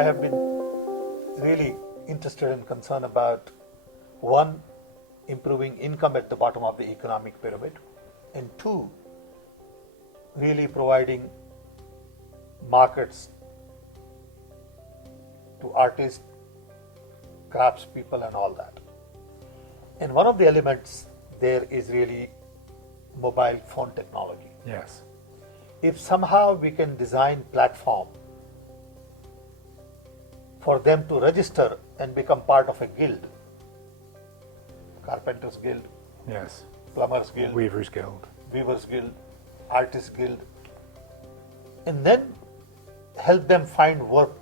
I have been really interested and concerned about, one, improving income at the bottom of the economic pyramid, and two, really providing markets to artists, craftspeople and all that. And one of the elements there is really mobile phone technology. Yes. If somehow we can design platform for them to register and become part of a guild, Carpenters Guild, Yes. Plumbers Guild, Weavers Guild. Weavers Guild, Artists Guild, and then help them find work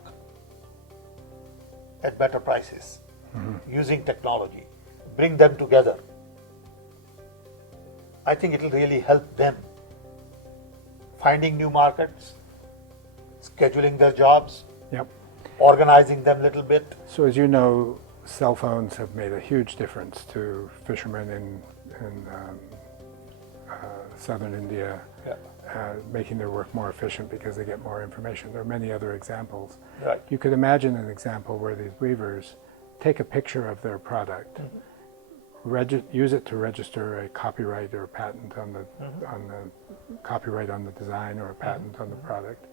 at better prices using technology, bring them together. I think it will really help them finding new markets, scheduling their jobs, Yep. organizing them a little bit. So as you know, cell phones have made a huge difference to fishermen in southern India, Yeah. making their work more efficient because they get more information. There are many other examples. Right. You could imagine an example where these weavers take a picture of their product, use it to register a copyright or a patent on the copyright on the design or a patent on the product.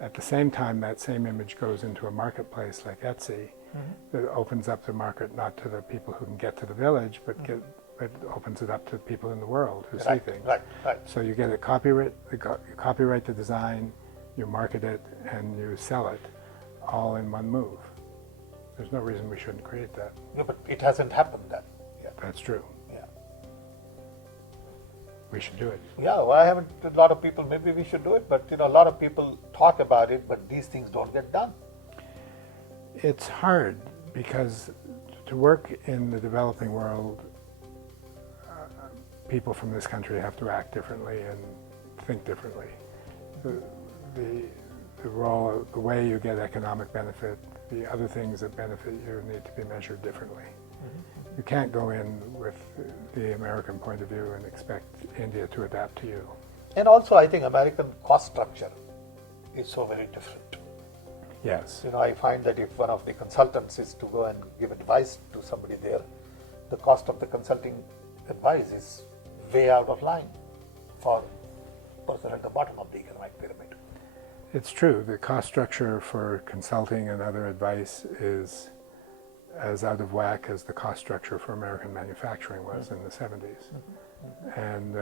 At the same time, that same image goes into a marketplace like Etsy that opens up the market not to the people who can get to the village, but it opens it up to people in the world who see things. Right. So you get a copyright, you copyright the design, you market it, and you sell it all in one move. There's no reason we shouldn't create that. Yeah, but it hasn't happened then. Yeah. That's true. Yeah. We should do it. Yeah, well, I haven't, a lot of people, maybe we should do it, but a lot of people talk about it, but these things don't get done. It's hard because to work in the developing world, people from this country have to act differently and think differently. The role, the way you get economic benefit, the other things that benefit you need to be measured differently. You can't go in with the American point of view and expect India to adapt to you. And also, I think American cost structure is so very different. Yes. I find that if one of the consultants is to go and give advice to somebody there, the cost of the consulting advice is way out of line for a person at the bottom of the economic pyramid. It's true. The cost structure for consulting and other advice is as out of whack as the cost structure for American manufacturing was in the 70s. And,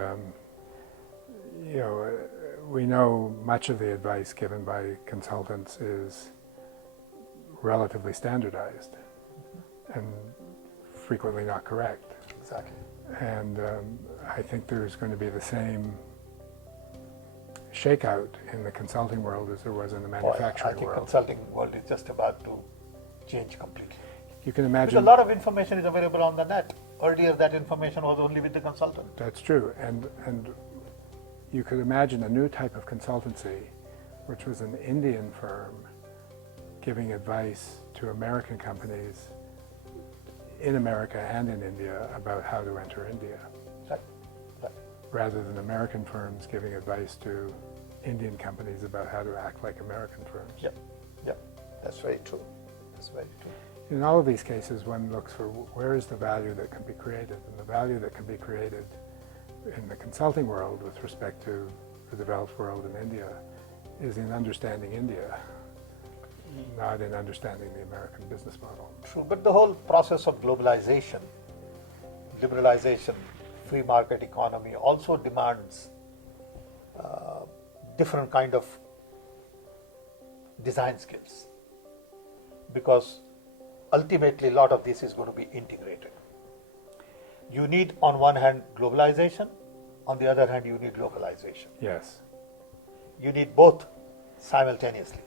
we know much of the advice given by consultants is relatively standardized and frequently not correct. Exactly. And I think there's going to be the same shakeout in the consulting world as there was in the manufacturing I think world. consulting world is just about to change completely. You can Because imagine a lot of information is available on the net. Earlier, that information was only with the consultant. that's true, and you could imagine a new type of consultancy, which was an Indian firm giving advice to American companies in America and in India about how to enter India, Right. rather than American firms giving advice to Indian companies about how to act like American firms. Yep. That's very true. That's very true. In all of these cases, one looks for where is the value that can be created, and the value that can be created in the consulting world with respect to the developed world in India is in understanding India, not in understanding the American business model. True, but the whole process of globalization, liberalization, free market economy also demands different kind of design skills, because ultimately a lot of this is going to be integrated. You need on one hand globalization, on the other hand you need localization. Yes. You need both simultaneously.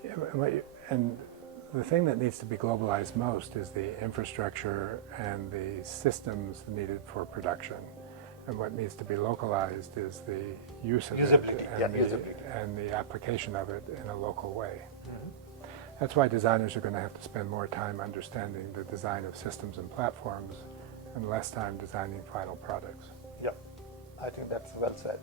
And the thing that needs to be globalized most is the infrastructure and the systems needed for production. And what needs to be localized is the use of Usability, it and the application of it in a local way. That's why designers are going to have to spend more time understanding the design of systems and platforms and less time designing final products. Yep, I think that's well said.